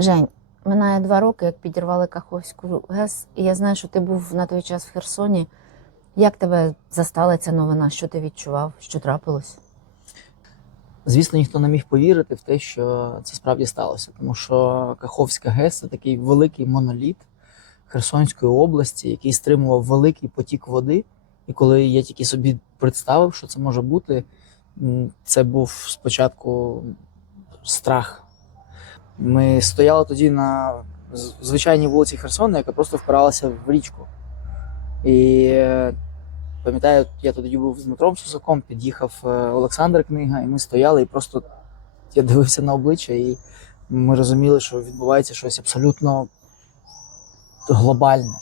Жень, минає два роки, як підірвали Каховську ГЕС, і я знаю, що ти був на той час в Херсоні. Як тебе застала ця новина? Що ти відчував? Що трапилось? Звісно, ніхто не міг повірити в те, що це справді сталося, тому що Каховська ГЕС це такий великий моноліт Херсонської області, який стримував великий потік води. І коли я тільки собі представив, що це може бути, це був спочатку страх. Ми стояли тоді на звичайній вулиці Херсона, яка просто впиралася в річку. І пам'ятаю, я тоді був з Дмитром Сусаком, під'їхав е, Олександр Книга, і ми стояли, і просто я дивився на обличчя, і ми розуміли, що відбувається щось абсолютно глобальне.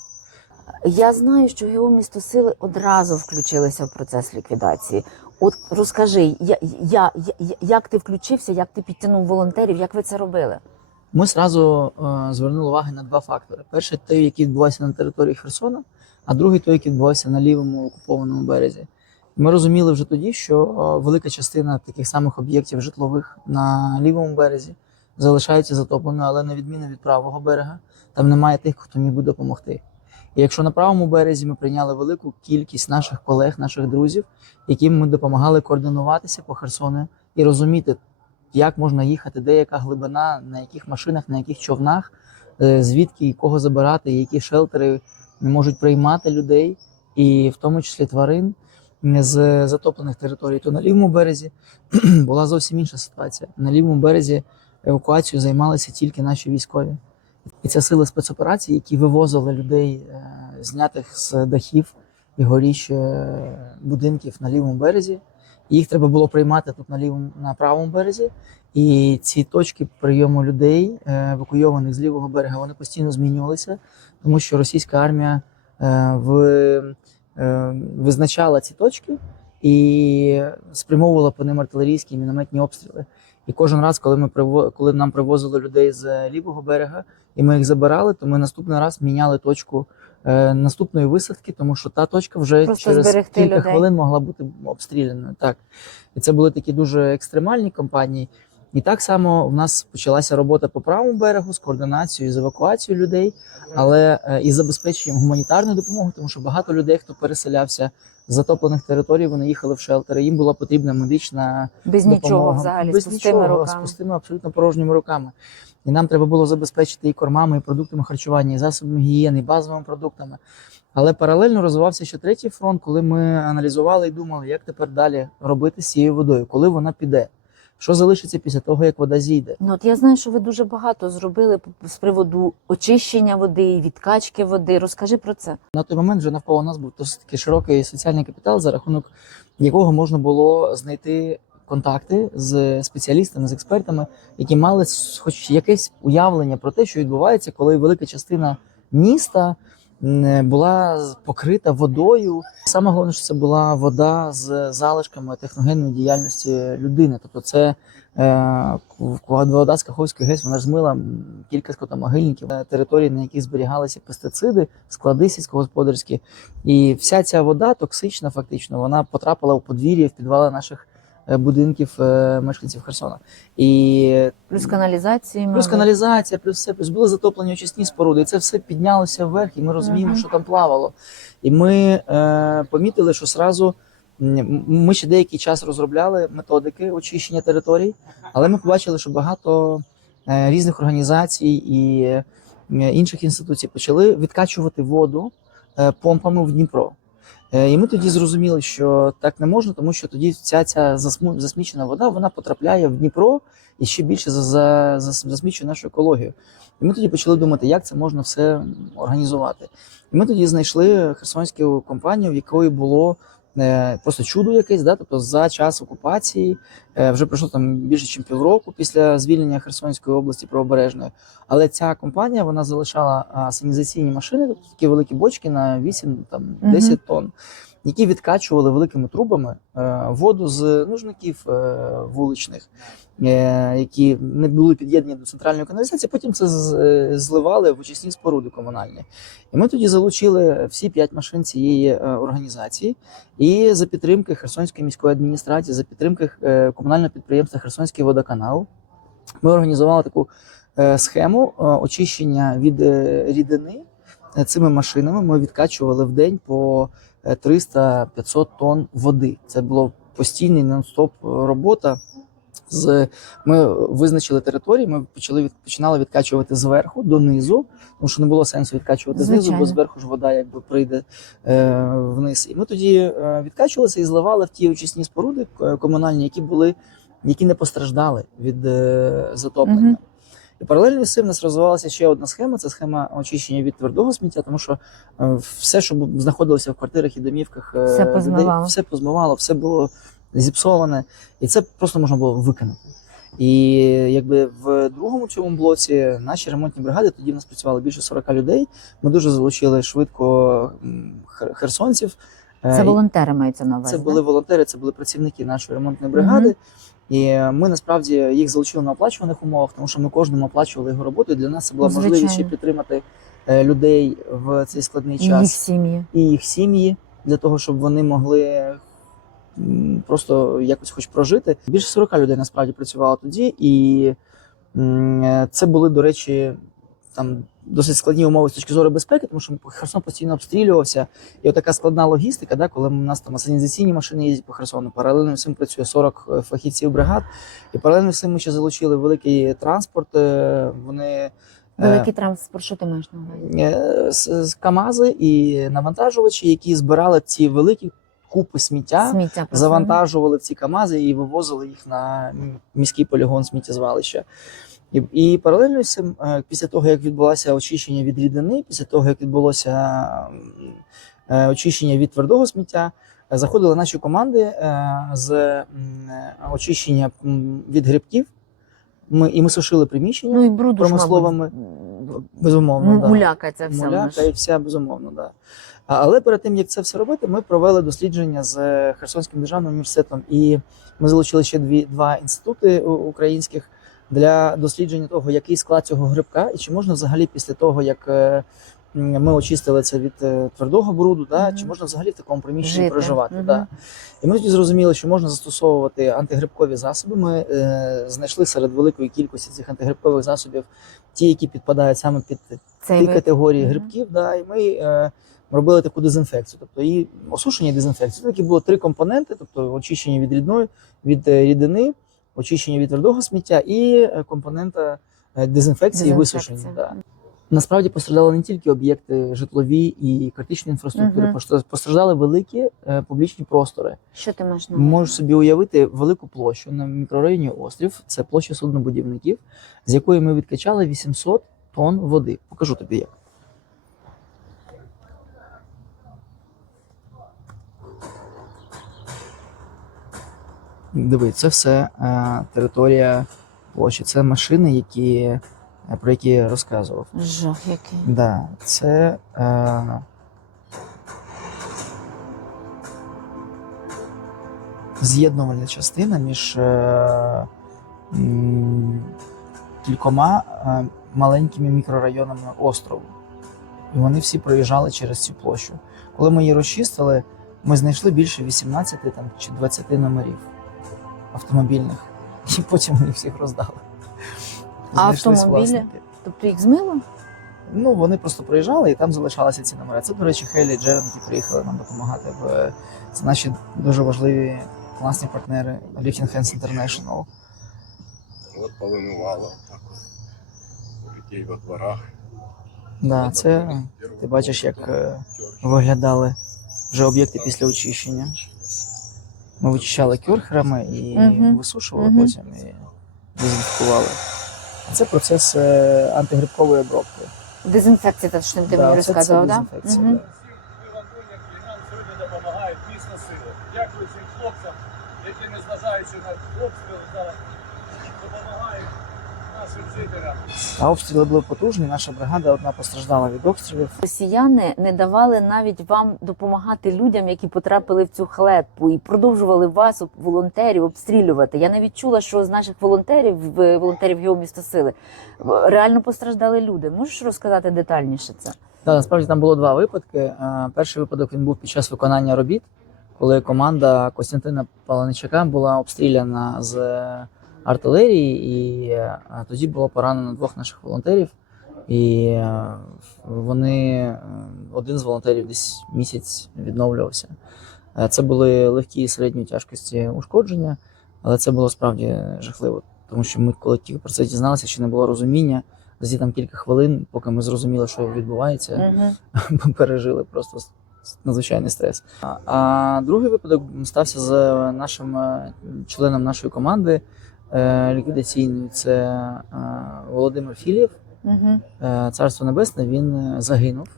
Я знаю, що геомісто сили одразу включилися в процес ліквідації. От розкажи, я, я, я, як ти включився, як ти підтягнув волонтерів, як ви це робили? Ми зразу е, звернули увагу на два фактори: перший той, який відбувався на території Херсона, а другий той, який відбувався на лівому окупованому березі. Ми розуміли вже тоді, що е, велика частина таких самих об'єктів житлових на лівому березі залишаються затопленою, але на відміну від правого берега, там немає тих, хто міг би допомогти. І якщо на правому березі ми прийняли велику кількість наших колег, наших друзів, яким ми допомагали координуватися по Херсону і розуміти, як можна їхати, де яка глибина, на яких машинах, на яких човнах, е, звідки і кого забирати, які шелтери можуть приймати людей, і в тому числі тварин з затоплених територій, то на лівому березі була зовсім інша ситуація. На лівому березі евакуацією займалися тільки наші військові. І це сили спецоперацій, які вивозили людей, е, знятих з дахів і горіщ е, будинків на лівому березі. Їх треба було приймати тут на лівому на правому березі. І ці точки прийому людей, е, евакуйованих з лівого берега, вони постійно змінювалися, тому що російська армія в, визначала ці точки і спрямовувала по ним артилерійські і мінометні обстріли. І кожен раз, коли ми коли нам привозили людей з лівого берега, і ми їх забирали, то ми наступний раз міняли точку е, наступної висадки, тому що та точка вже Просто через кілька людей. хвилин могла бути обстріляною. Так. І це були такі дуже екстремальні кампанії. І так само в нас почалася робота по правому берегу з координацією з евакуацією людей, але е, і забезпеченням гуманітарної допомоги, тому що багато людей, хто переселявся з затоплених територій, вони їхали в шелтери. Їм була потрібна медична Без нічого допомога. взагалі, без з пустими нічого, руками. з пустими абсолютно порожніми руками. І нам треба було забезпечити і кормами, і продуктами харчування, і засобами гігієни, і базовими продуктами. Але паралельно розвивався ще третій фронт, коли ми аналізували і думали, як тепер далі робити з цією водою, коли вона піде. Що залишиться після того, як вода зійде? Ну от я знаю, що ви дуже багато зробили з приводу очищення води, відкачки води. Розкажи про це. На той момент вже навколо нас був досить таки широкий соціальний капітал, за рахунок якого можна було знайти контакти з спеціалістами, з експертами, які мали хоч якесь уявлення про те, що відбувається, коли велика частина міста була покрита водою. Саме головне, що це була вода з залишками техногенної діяльності людини. Тобто, це е, вода з Каховської ГЕС, вона змила кілька скотомогильників, е, території, на яких зберігалися пестициди, склади сільськогосподарські. І вся ця вода токсична, фактично, вона потрапила у подвір'я, в підвали наших е, будинків е, мешканців Херсона. І Плюс каналізації. Плюс каналізація, плюс все, плюс були затоплені очисні споруди. І це все піднялося вверх, і ми розуміємо, Мгм. що там плавало. І ми е, помітили, що зразу ми ще деякий час розробляли методики очищення територій, але ми побачили, що багато е, різних організацій і е, інших інституцій почали відкачувати воду е, помпами в Дніпро. Е, І ми тоді зрозуміли, що так не можна, тому що тоді вся ця засмічена вода вона потрапляє в Дніпро і ще більше за, за, за, засмічує нашу екологію. І ми тоді почали думати, як це можна все організувати. І ми тоді знайшли херсонську компанію, в якої було просто чудо якесь, да? тобто за час окупації е, вже пройшло там більше ніж півроку після звільнення Херсонської області правобережної. Але ця компанія вона залишала санізаційні машини, тобто такі великі бочки на 8 там, Мгм. 10 тонн, які відкачували великими трубами е, воду з нужників е, вуличних, е, які не були під'єднані до центральної каналізації. Потім це зливали в очисні споруди комунальні. І ми тоді залучили всі п'ять машин цієї організації. І за підтримки Херсонської міської адміністрації, за підтримки комунального підприємства Херсонський водоканал, ми організували таку схему очищення від рідини цими машинами. Ми відкачували в день по 300-500 тонн води. Це було постійний нон-стоп робота. З ми визначили території. Ми почали від починали відкачувати зверху донизу, тому що не було сенсу відкачувати знизу, бо зверху ж вода якби прийде е, вниз. І ми тоді е, відкачувалися і зливали в ті очисні споруди е, комунальні, які були, які не постраждали від е, затоплення. Мгм. І паралельно з цим у нас розвивалася ще одна схема: це схема очищення від твердого сміття, тому що е, все, що знаходилося в квартирах і домівках, е, Все людей, позмивало. все позмивало, все було зіпсоване, і це просто можна було викинути. І якби в другому цьому блоці наші ремонтні бригади тоді в нас працювало більше 40 людей. Ми дуже залучили швидко херсонців. Е, Це волонтери мається на увазі. це були волонтери, це були працівники нашої ремонтної бригади. І ми насправді їх залучили на оплачуваних умовах, тому що ми кожному оплачували його роботу. І для нас це була Звичайно. можливість ще підтримати е, людей в цей складний І їх час сім'ї. і їх сім'ї для того, щоб вони могли просто якось хоч прожити. Більше 40 людей насправді працювало тоді, і е, це були, до речі, там досить складні умови з точки зору безпеки, тому що Херсон постійно обстрілювався. І така складна логістика, да, коли у нас там асанізаційні машини їздять по Херсону, паралельно з цим працює 40 фахівців бригад, і паралельно з цим ми ще залучили великий транспорт. е, Вони е, Великий транспорт, що ти маєш на увазі? е, КАМАЗи і навантажувачі, які збирали ці великі купи сміття, Сміття завантажували в ці КАМАЗи і вивозили їх на міський полігон сміттєзвалища. І, і паралельно з цим, е, після того, як відбулося очищення від рідини, після того, як відбулося е, очищення від твердого сміття, е, заходили наші команди з очищення від грибків. Ми, і ми сушили приміщення. Ну і бруду промисловими- мабуть, Безумовно, м- да. муляка це все. Муляка і вся безумовно, да. Але перед тим як це все робити, ми провели дослідження з Херсонським державним університетом, і ми залучили ще дві два інститути українських для дослідження того, який склад цього грибка, і чи можна взагалі після того, як е, ми очистили це від е, твердого бруду, да, Мгм. чи можна взагалі в такому приміщенні Жити. проживати. Мгм. Да. І ми тоді зрозуміли, що можна застосовувати антигрибкові засоби. Ми е, знайшли серед великої кількості цих антигрибкових засобів ті, які підпадають саме під Цей ті вид. категорії Мгм. грибків, да, і ми е, робили таку дезінфекцію. Тобто і осушення і дезінфекція. Це такі було три компоненти: тобто очищення від рідної, від е, рідини, очищення від твердого сміття і е, компонента е, дезінфекції і висушення. Да. Насправді постраждали не тільки об'єкти житлові і критичної інфраструктури, постра- постраждали великі е, публічні простори. Що ти маєш на увазі? Можеш собі уявити велику площу на мікрорайоні Острів, це площа суднобудівників, з якої ми відкачали 800 тонн води. Покажу тобі як. Диви, це все е, територія площі. Це машини, які, е, про які я розказував. Жах який. Да, це. Е... З'єднувальна частина між е... м, кількома е... маленькими мікрорайонами острову. І вони всі проїжджали через цю площу. Коли ми її розчистили, ми знайшли більше 18 там, чи 20 номерів автомобільних. І потім ми їх всіх роздали. А Знайшлись автомобілі? власники. Тобто їх змило? Ну, вони просто приїжджали і там залишалися ці номери. Це, до речі, Хейлі і Джерен, які приїхали нам допомагати. В... Це наші дуже важливі класні партнери Lifting Hands International. От повимивало так. Людей во дворах. Да, це ти бачиш, як е, виглядали вже об'єкти після очищення. Ми вичищали кюрхерами і угу. висушували угу. потім і дезінфікували. А це процес е, антигрибкової обробки. Дезінфекція, те, що ти Да, мені це- це розказував, так? дезінфекція, угу. да. і нам сьогодні допомагають дійсно сили. Дякую всім хлопцям, які, незважаючи на обстріли, зараз допомагають нашим жителям. А обстріли були потужні. Наша бригада одна постраждала від обстрілів. Росіяни не давали навіть вам допомагати людям, які потрапили в цю халепу, і продовжували вас, волонтерів, обстрілювати. Я навіть чула, що з наших волонтерів, волонтерів його місто сили, реально постраждали люди. Можеш розказати детальніше це? Так, насправді там було два випадки. Е, Перший випадок він був під час виконання робіт, коли команда Костянтина Паленичака була обстріляна з артилерії, і е, тоді було поранено двох наших волонтерів. І е, вони е, один з волонтерів десь місяць відновлювався. Це були легкі і середньої тяжкості ушкодження, але це було справді жахливо, тому що ми, коли тільки про це дізналися, ще не було розуміння. За ці там кілька хвилин, поки ми зрозуміли, що відбувається, ми пережили просто надзвичайний стрес. А, а другий випадок стався з нашим членом нашої команди е. Це е, Володимир Філєв. Е, Царство Небесне, він загинув.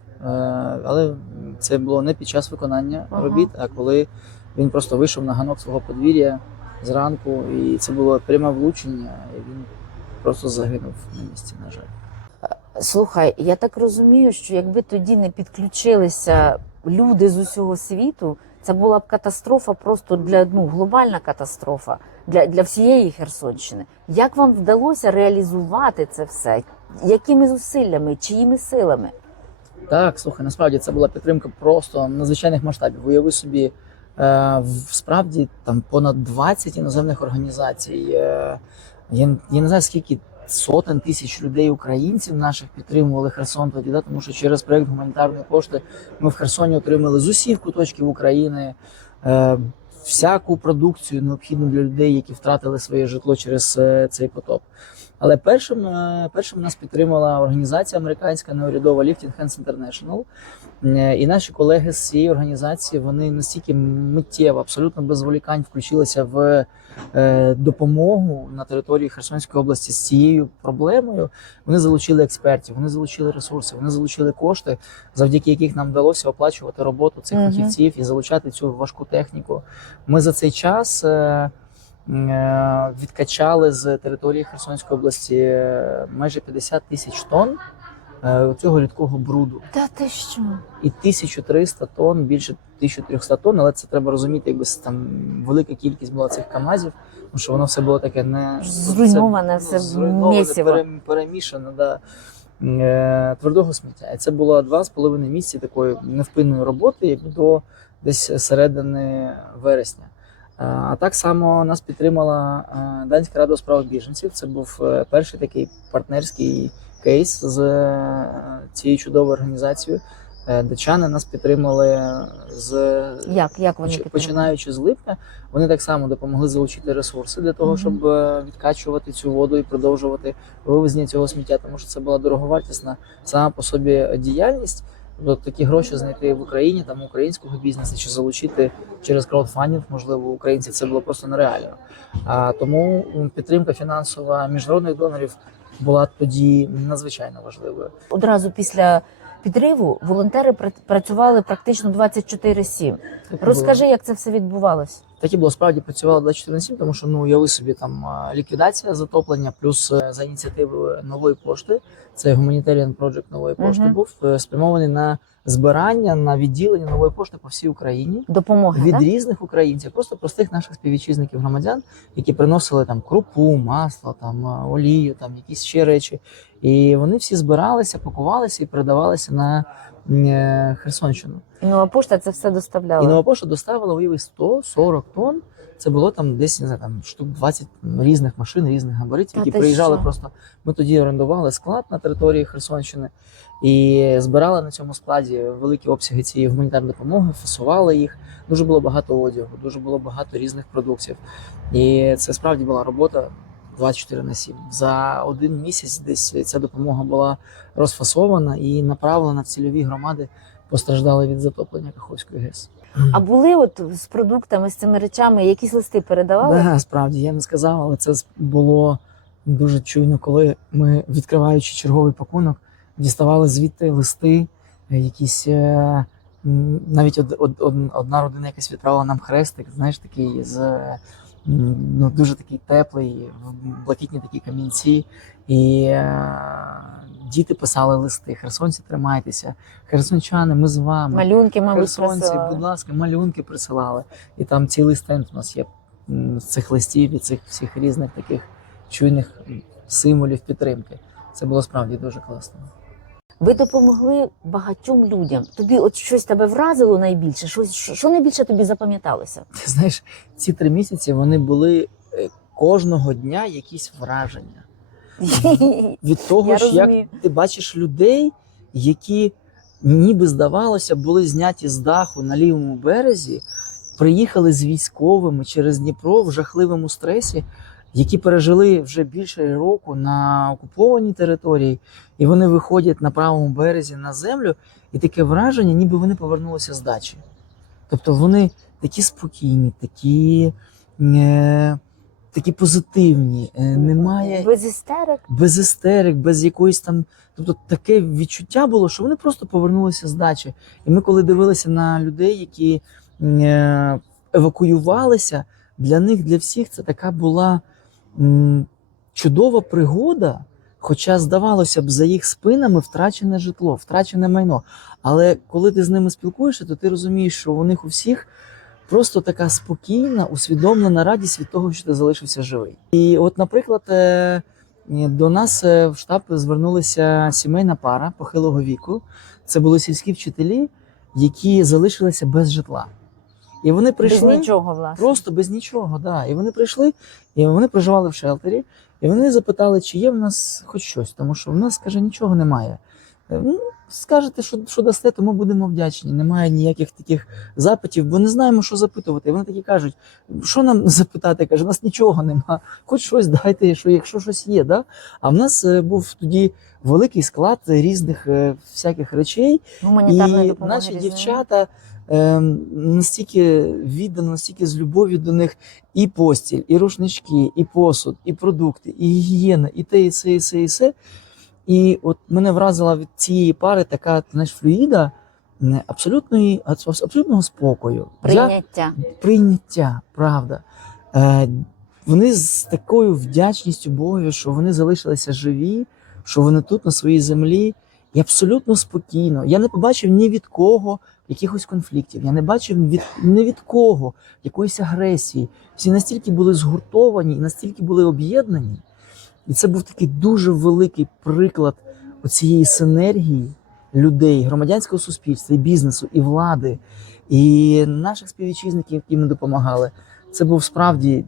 Але це було не під час виконання Ага. робіт, а коли він просто вийшов на ганок свого подвір'я зранку, і це було пряме влучення, і він просто загинув на місці, на жаль. Слухай, я так розумію, що якби тоді не підключилися люди з усього світу, це була б катастрофа просто для ну, глобальна катастрофа для, для всієї Херсонщини. Як вам вдалося реалізувати це все? Якими зусиллями, чиїми силами? Так, слухай, насправді це була підтримка просто надзвичайних масштабів. Уяви собі, е, справді там понад 20 іноземних організацій. Е, я, я не знаю, скільки сотень тисяч людей, українців наших підтримували Херсон тоді, да? тому що через проект гуманітарної пошти ми в Херсоні отримали з усіх куточків України. Е, Всяку продукцію необхідну для людей, які втратили своє житло через е, цей потоп. Але першим, е, першим нас підтримала організація американська неурядова Lifting Hands International. Е, І наші колеги з цієї організації вони настільки миттєво, абсолютно без зволікань включилися в е, допомогу на території Херсонської області з цією проблемою. Вони залучили експертів, вони залучили ресурси, вони залучили кошти, завдяки яких нам вдалося оплачувати роботу цих фахівців і залучати цю важку техніку. Ми за цей час. Е, Відкачали з території Херсонської області е, майже 50 тисяч тонн е, цього рідкого бруду Та ти що? і 1300 тонн, більше 1300 тонн, але це треба розуміти, якби там велика кількість була цих камазів, тому що воно все було таке не Зруйноване, це, все зруйноване, пере- перемішане, да, твердого сміття. І це було два з половиною місяці такої невпинної роботи, як до десь середини вересня. Е, А так само нас підтримала е, Данська рада у справах біженців. Це був е, перший такий партнерський кейс з цією чудовою організацією. Датчани нас підтримали з Як? Як вони підтримали? починаючи з липня, вони так само допомогли залучити ресурси для того, Мгм. щоб е, відкачувати цю воду і продовжувати вивезення цього сміття, тому що це була дороговартісна сама по собі діяльність. Тобто такі гроші знайти в Україні, там українського бізнесу чи залучити через краудфандинг, можливо, українців, це було просто нереально. А тому підтримка фінансова міжнародних донорів була тоді надзвичайно важливою. Одразу після підриву волонтери працювали практично 24-7. Розкажи, було. як це все відбувалося? Так і було справді працювало 24 на 7, тому що ну уяви собі там ліквідація затоплення, плюс е, за ініціативи нової пошти. Це гуманітаріан Project нової пошти Мгм. був е, спрямований на збирання на відділення нової пошти по всій Україні Допомоги, від так? різних українців, просто простих наших співвітчизників громадян, які приносили там крупу, масло, там олію, там якісь ще речі. І вони всі збиралися, пакувалися і передавалися на е, Херсонщину. І нова пошта це все доставляла. І нова пошта доставила уяви 140 тонн. Це було там десь не знаю, там штук 20 різних машин, різних габаритів, які приїжджали що? просто. Ми тоді орендували склад на території Херсонщини і збирали на цьому складі великі обсяги цієї гуманітарної допомоги, фасували їх. Дуже було багато одягу, дуже було багато різних продуктів. І це справді була робота 24 на 7. За один місяць десь ця допомога була розфасована і направлена в цільові громади, постраждали від затоплення Каховської ГЕС. А були от з продуктами, з цими речами, якісь листи передавали? Да, справді я не сказав, але це було дуже чуйно, коли ми, відкриваючи черговий пакунок, діставали звідти листи, е, якісь е, навіть од, од, од- одна родина якась відправила нам хрестик, знаєш, такий з е, ну, дуже такий теплий, блакитні такі камінці. І діти писали листи. Херсонці, тримайтеся, херсончани, ми з вами. Малюнки, мабуть, Херсонці, присилали. будь ласка, малюнки присилали. І там цілий стенд у нас є з цих листів і цих всіх різних таких чуйних символів підтримки. Це було справді дуже класно. Ви допомогли багатьом людям. Тобі от щось тебе вразило найбільше? Щось, що що найбільше тобі запам'яталося? Ти знаєш, ці три місяці вони були е, кожного дня якісь враження від того, Я ж, як ти бачиш людей, які ніби здавалося, були зняті з даху на лівому березі, приїхали з військовими через Дніпро в жахливому стресі, які пережили вже більше року на окупованій території, і вони виходять на правому березі на землю, і таке враження, ніби вони повернулися з дачі. Тобто вони такі спокійні, такі, е, такі позитивні, е, немає Без істерик. без істерик, без якоїсь там. Тобто таке відчуття було, що вони просто повернулися з дачі. І ми, коли дивилися на людей, які е, евакуювалися, для них, для всіх це така була чудова пригода. Хоча, здавалося б, за їх спинами втрачене житло, втрачене майно. Але коли ти з ними спілкуєшся, то ти розумієш, що у них у всіх просто така спокійна, усвідомлена радість від того, що ти залишився живий. І от, наприклад, е, до нас е, в штаб звернулася сімейна пара похилого віку. Це були сільські вчителі, які залишилися без житла. І вони прийшли Без нічого, власне. просто без нічого. Да. І вони прийшли, і вони проживали в шелтері, і вони запитали, чи є в нас хоч щось, тому що в нас, каже, нічого немає. Е, Ну, скажете, що, що дасте, то ми будемо вдячні. Немає ніяких таких запитів, бо не знаємо, що запитувати. І вони такі кажуть, що нам запитати? Каже, у нас нічого нема. Хоч щось дайте, що, якщо щось є. Да? А в нас е, був тоді великий склад різних е, всяких речей, і наші дівчата е, настільки віддано, настільки з любов'ю до них і постіль, і рушнички, і посуд, і продукти, і гігієна, і те, і це, і це, і це. І от мене вразила від цієї пари така знаєш, флюїда абсолютної, абсолютного спокою. Я- Прийняття. прийняття, правда. Е, вони з такою вдячністю Богові, що вони залишилися живі, що вони тут на своїй землі, і абсолютно спокійно. Я не побачив ні від кого якихось конфліктів. Я не бачив від ні від кого якоїсь агресії. Всі настільки були згуртовані і настільки були об'єднані. І це був такий дуже великий приклад оцієї синергії людей, громадянського суспільства, і бізнесу, і влади, і наших співвітчизників, які ми допомагали. Це був справді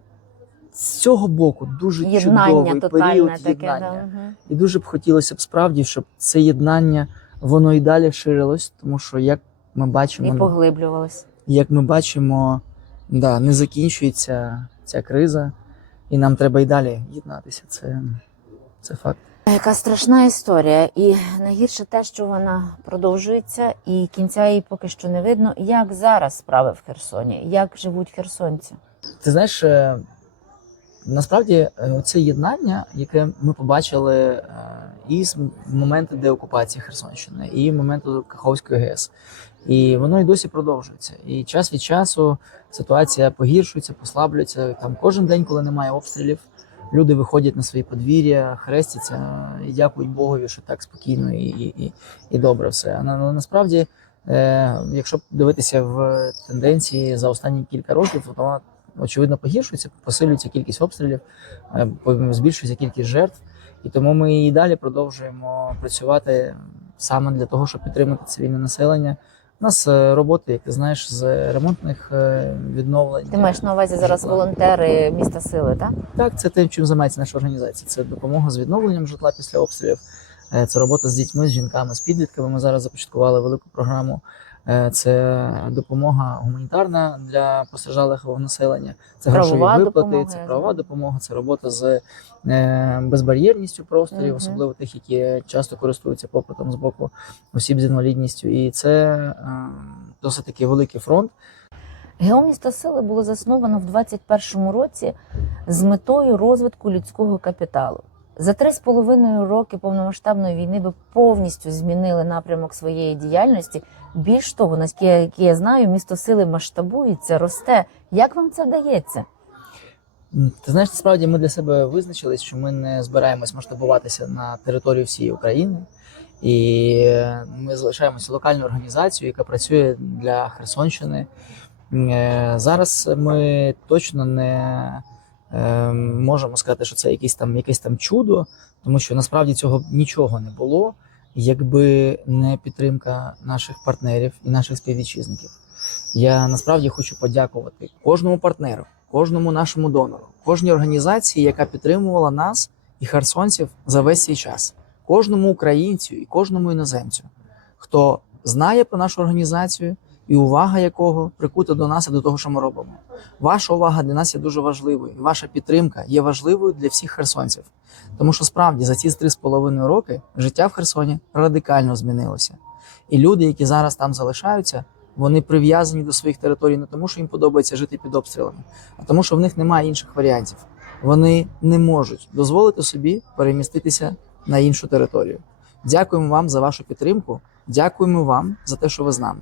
з цього боку дуже Єднання чудовий період таке. Да. І дуже б хотілося б справді, щоб це єднання воно і далі ширилось, тому що як ми бачимо, І поглиблювалось. як ми бачимо, да, не закінчується ця криза, і нам треба і далі єднатися. Це, це факт. Яка страшна історія, і найгірше те, що вона продовжується, і кінця її поки що не видно. Як зараз справи в Херсоні? Як живуть херсонці? Ти знаєш, е, насправді е, це єднання, яке ми побачили е, і з моменту деокупації Херсонщини, і моменту Каховської ГЕС. І воно і досі продовжується. І час від часу ситуація погіршується, послаблюється. Там кожен день, коли немає обстрілів, люди виходять на свої подвір'я, хрестяться і дякують Богові, що так спокійно і, і, і, добре все. На- насправді, е, якщо дивитися в тенденції за останні кілька років, то вона очевидно погіршується, посилюється кількість обстрілів, е, збільшується кількість жертв. І тому ми і далі продовжуємо працювати саме для того, щоб підтримати цивільне населення. У нас е, роботи, як ти знаєш, з ремонтних е, відновлень. Ти маєш на увазі зараз житла. волонтери міста сили, так? Так, це тим, чим займається наша організація. Це допомога з відновленням житла після обстрілів. Це робота з дітьми, з жінками, з підлітками. Ми зараз започаткували велику програму. Е, Це допомога гуманітарна для постраждалих населення. Це грошові виплати, допомога, це правова допомога, це робота з е, безбар'єрністю просторів, Мгм. особливо тих, які часто користуються попитом з боку осіб з інвалідністю. І це е, досить такий великий фронт. ГЕО міста сили було засновано в 21-му році з метою розвитку людського капіталу. За три з половиною роки повномасштабної війни ви повністю змінили напрямок своєї діяльності. Більш того, наскільки я знаю, місто сили масштабується, росте. Як вам це вдається? Ти знаєш, насправді ми для себе визначились, що ми не збираємось масштабуватися на території всієї України, і е, ми залишаємося локальною організацією, яка працює для Херсонщини. Е, Зараз ми точно не е, можемо сказати, що це якесь там, якесь там чудо, тому що насправді цього нічого не було, якби не підтримка наших партнерів і наших співвітчизників. Я насправді хочу подякувати кожному партнеру, кожному нашому донору, кожній організації, яка підтримувала нас і херсонців за весь цей час, кожному українцю і кожному іноземцю, хто знає про нашу організацію і увага якого прикута до нас і до того, що ми робимо. Ваша увага для нас є дуже важливою. Ваша підтримка є важливою для всіх херсонців. Тому що справді за ці три з половиною роки життя в Херсоні радикально змінилося. І люди, які зараз там залишаються, вони прив'язані до своїх територій не тому, що їм подобається жити під обстрілами, а тому, що в них немає інших варіантів. Вони не можуть дозволити собі переміститися на іншу територію. Дякуємо вам за вашу підтримку. Дякуємо вам за те, що ви з нами.